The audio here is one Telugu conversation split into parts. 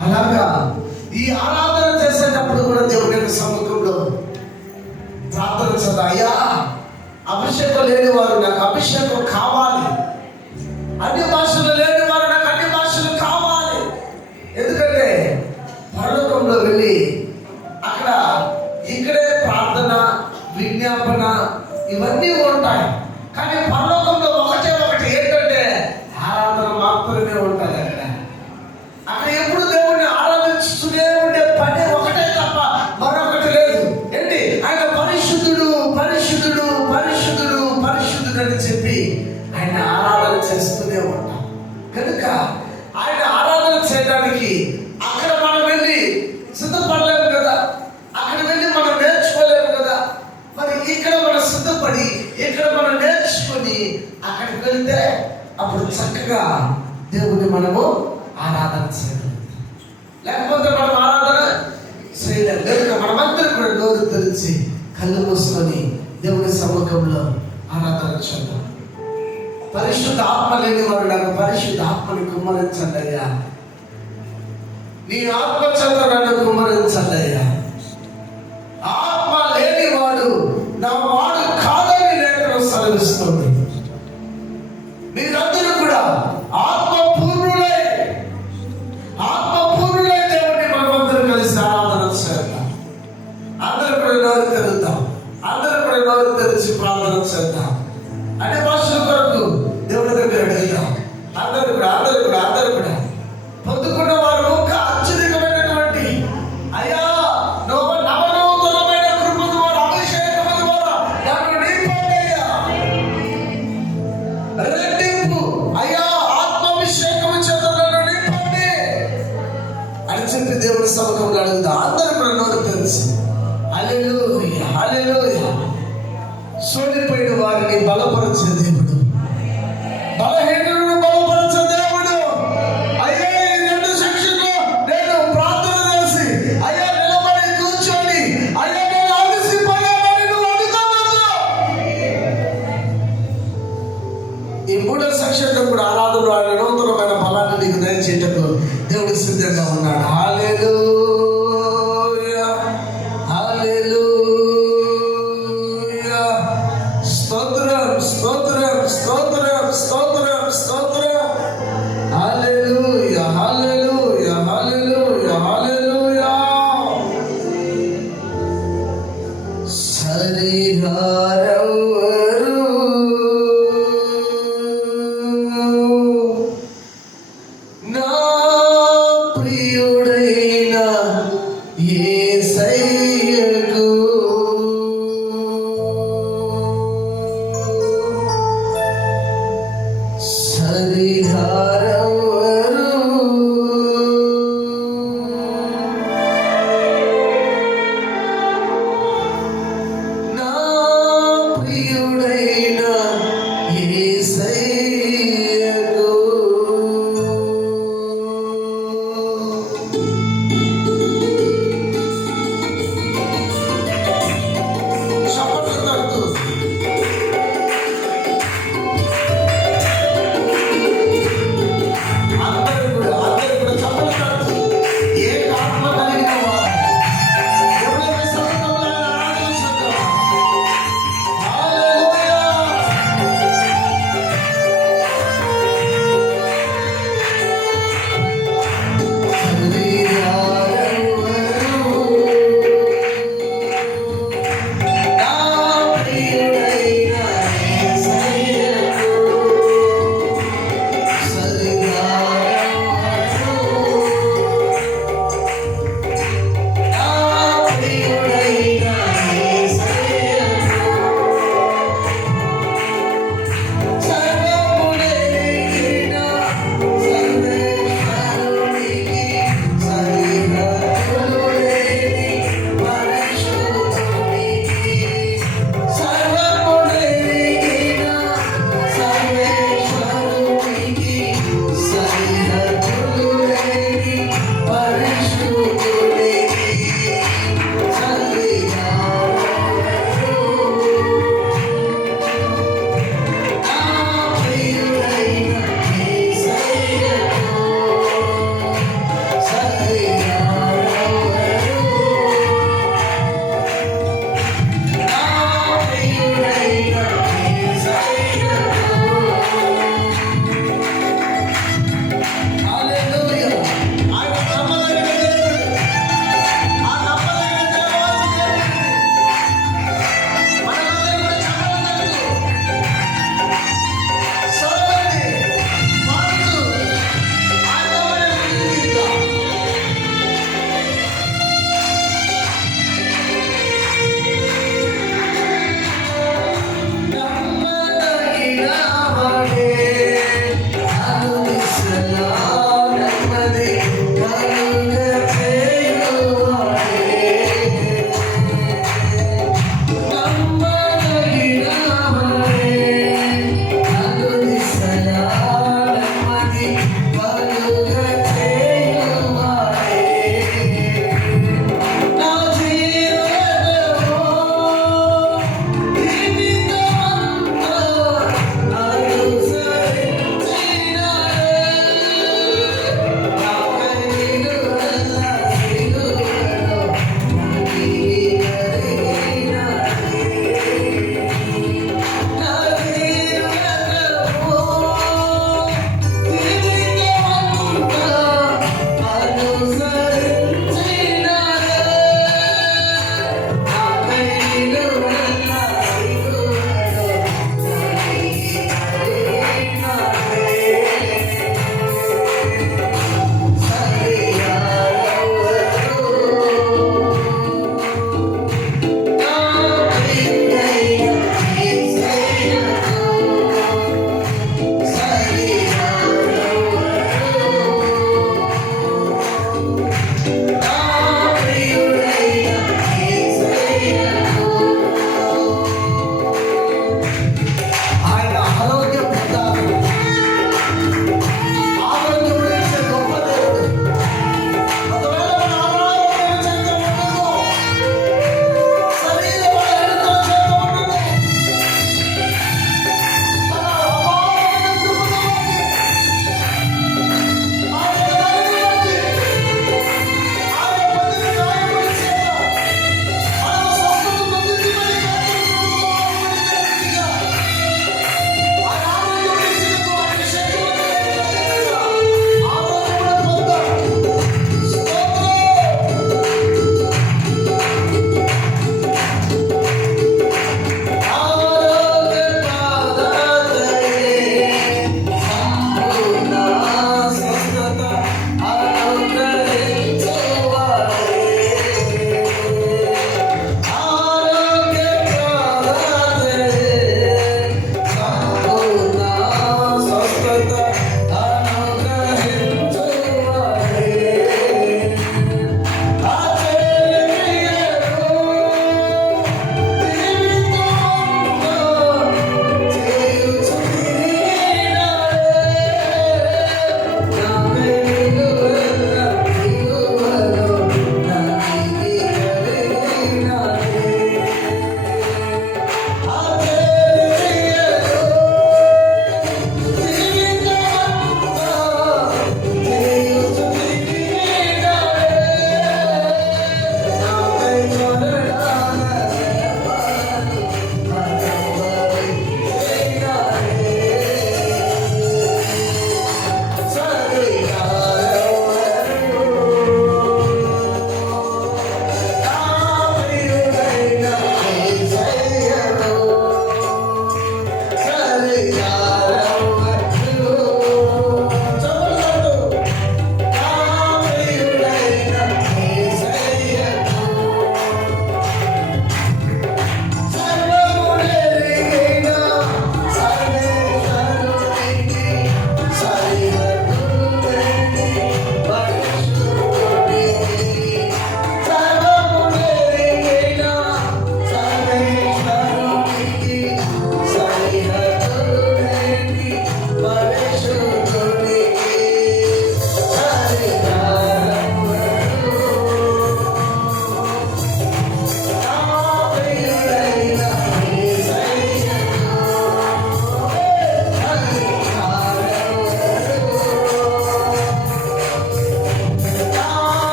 అలాగా ఈ ఆరాధన చేసేటప్పుడు కూడా దేవుడి యొక్క సముద్రంలో ప్రార్థన అయ్యా అభిషేకం లేని వారు నాకు అభిషేకం కావాలి. అన్ని భాష చక్కగా దేవుని మనము ఆరాధన లేకపోతే మనం ఆరాధన చేయలేము మనమందరం కూడా నోరు తెరిచి కళ్ళు మూసుకొని దేవుని సమూహంలో ఆరాధన చేద్దాం. పరిశుద్ధ ఆత్మ లేని వారు నాకు పరిశుద్ధ ఆత్మని కుమ్మరించండి అయ్యా నీ ఆత్మ చంద్రుడు నన్ను కుమ్మరించండి అయ్యా ఆత్మ లేని వాడు నా వాడు కాదని నేను సెలవిస్తుంది. నీ pecado. say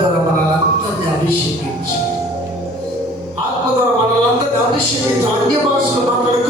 ఆత్మ ద్వారా మనలందరినీ అభిషేకించి ఆత్మ ద్వారా మనలందరినీ అభిషేకించి అన్య భాషలు మాట్లాడి